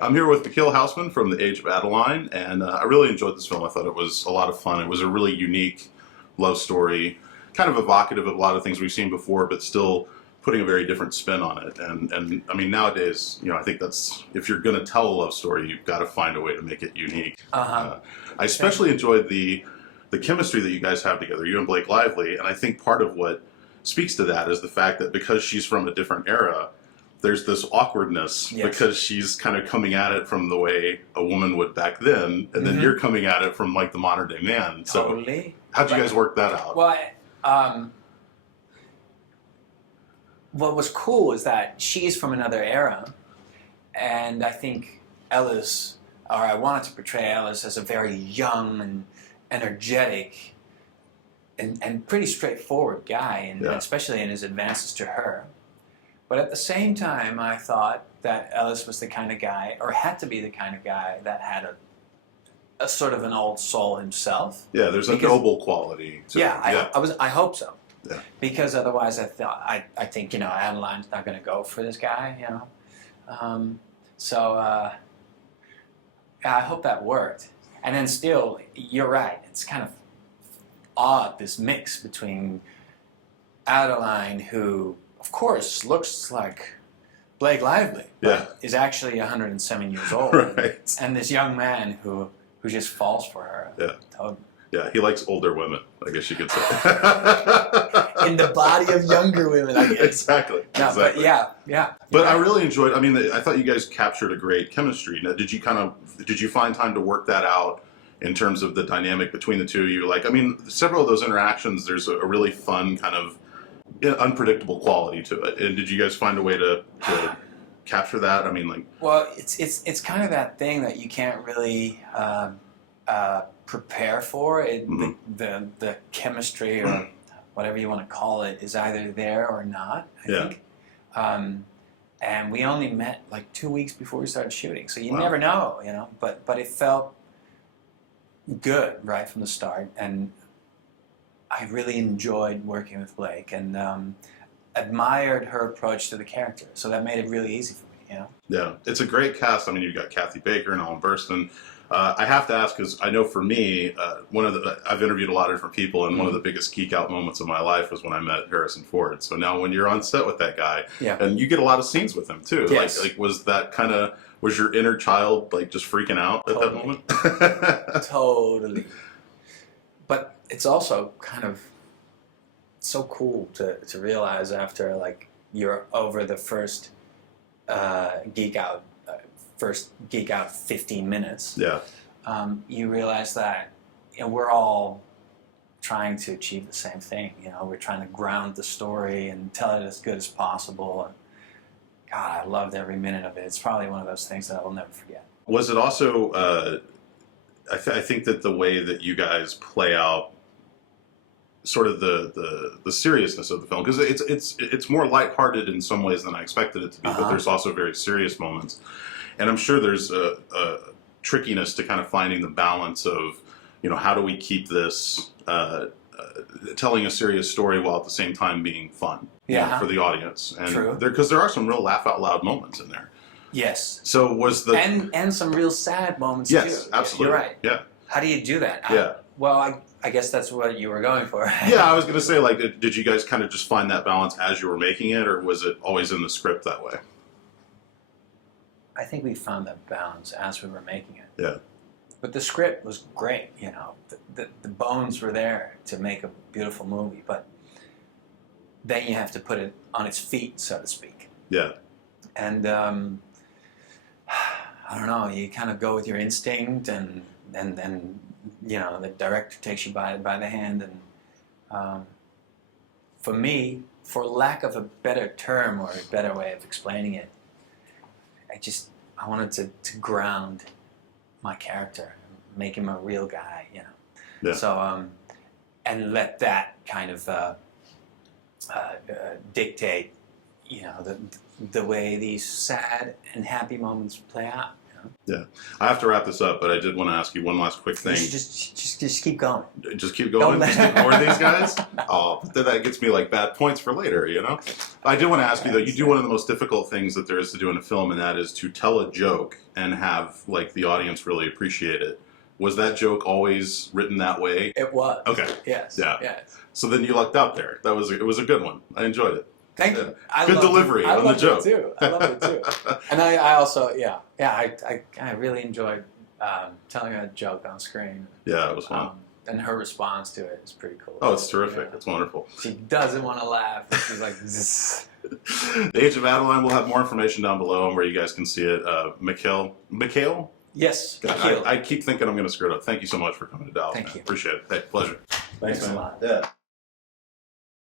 I'm here with Michiel Huisman from the Age of Adeline, and I really enjoyed this film. I thought it was a lot of fun. It was a really unique love story, kind of evocative of a lot of things we've seen before, but still putting a very different spin on it. And I mean, nowadays, I think that's, if you're going to tell a love story, you've got to find a way to make it unique. I especially enjoyed the chemistry that you guys have together, you and Blake Lively, and I think part of what speaks to that is the fact that because she's from a different era, there's this awkwardness because she's kind of coming at it from the way a woman would back then, and then you're coming at it from like the modern day man. So Totally. how'd you guys work that out? Well, what was cool is that she's from another era, and I think Ellis, or I wanted to portray Ellis as a very young and energetic and pretty straightforward guy, and especially in his advances to her. But at the same time, I thought that Ellis was the kind of guy, or had to be the kind of guy, that had a sort of an old soul himself. Yeah, there's a noble quality to him. I hope so. Yeah. Because otherwise, I think Adeline's not going to go for this guy. I hope that worked. And then still, you're right. It's kind of odd, this mix between Adeline, who of course looks like Blake Lively, but is actually 107 years old, and this young man who just falls for her. Totally. Yeah, he likes older women, I guess you could say. In the body of younger women, I guess. Exactly. No, exactly. But But I really enjoyed, I mean, I thought you guys captured a great chemistry. Now, did you find time to work that out in terms of the dynamic between the two of you? Like, I mean, several of those interactions, there's a really fun kind of unpredictable quality to it. And did you guys find a way to capture that? I mean, like... Well, it's kind of that thing that you can't really prepare for. The chemistry, or whatever you want to call it, is either there or not, I think. And we only met like 2 weeks before we started shooting, so you never know, But it felt good right from the start, and I really enjoyed working with Blake, and admired her approach to the character. So that made it really easy for me, Yeah, it's a great cast. I mean, you've got Kathy Baker and Ellen Burstyn. I have to ask, because I know for me, I've interviewed a lot of different people, and one of the biggest geek out moments of my life was when I met Harrison Ford. So now when you're on set with that guy, and you get a lot of scenes with him too, like was that kind of, was your inner child like just freaking out at that moment? Totally. But it's also kind of so cool to realize after like you're over the first geek out 15 minutes. You realize that we're all trying to achieve the same thing. We're trying to ground the story and tell it as good as possible. And God, I loved every minute of it. It's probably one of those things that I will never forget. Was it also? I think that the way that you guys play out sort of the seriousness of the film, because it's more lighthearted in some ways than I expected it to be, but there's also very serious moments. And I'm sure there's a trickiness to kind of finding the balance of, how do we keep this telling a serious story while at the same time being fun for the audience. And because there are some real laugh out loud moments in there. Yes. So was the... And some real sad moments too. Yes, absolutely. You're right. Yeah. How do you do that? Yeah. I guess that's what you were going for. Yeah, I was going to say, like, did you guys kind of just find that balance as you were making it, or was it always in the script that way? I think we found that balance as we were making it. Yeah. But the script was great, the bones were there to make a beautiful movie, but then you have to put it on its feet, so to speak. Yeah. And I don't know, you kind of go with your instinct, and then the director takes you by the hand, and for me, for lack of a better term or a better way of explaining it, I wanted to ground my character, make him a real guy, Yeah. So, and let that kind of dictate, the way these sad and happy moments play out. I have to wrap this up, but I did want to ask you one last quick You thing. should just keep going. Just keep going. Don't Just let- ignore these guys. Oh, but then that gets me like bad points for later, you know. I did want to ask you though. You do one of the most difficult things that there is to do in a film, and that is to tell a joke and have like the audience really appreciate it. Was that joke always written that way? It was. Okay. Yes. Yeah. Yes. So then you lucked out there. It was a good one. I enjoyed it. Thank Yeah. you. I Good loved delivery it. I on the loved joke. It too. I loved it too. And I also, I really enjoyed telling a joke on screen. Yeah, it was fun. And her response to it is pretty cool. Oh, it's terrific. Yeah. It's wonderful. She doesn't want to laugh. She's like, zzz. The Age of Adeline will have more information down below and where you guys can see it. Michiel? Yes. I keep thinking I'm going to screw it up. Thank you so much for coming to Dallas. Thank man. you. Appreciate it. Hey, pleasure. Thanks a lot. Yeah.